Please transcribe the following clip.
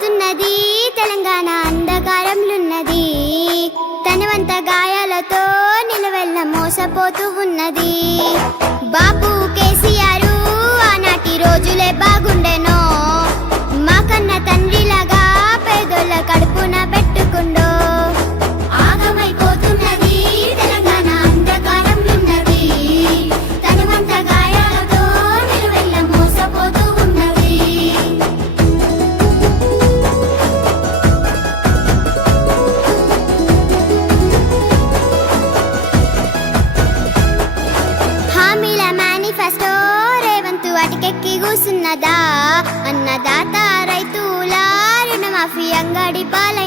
పోతున్నది తెలంగాణ అంధకారంలున్నది, తనవంత గాయాలతో నిలవెల్ల మోసపోతూ ఉన్నది. బాపు కేసీఆర్ ఆనాటి రోజులే బాగుండెనో, మా కన్న తండ్రిలాగా పేదోళ్ళ కడుపున పెట్టుకుండో. ఆగమైపోతున్నది తెలంగాణ అంధకారంలున్నది, తనవంత గాయాలతో నిలవెల్ల మోసపోతూ ఉన్నది. హామీల మేనిఫెస్టో రేవంతు అటికెక్కి కూసున్నదా, అన్నదాత రైతుల రుణమాఫీ అంగడి పాల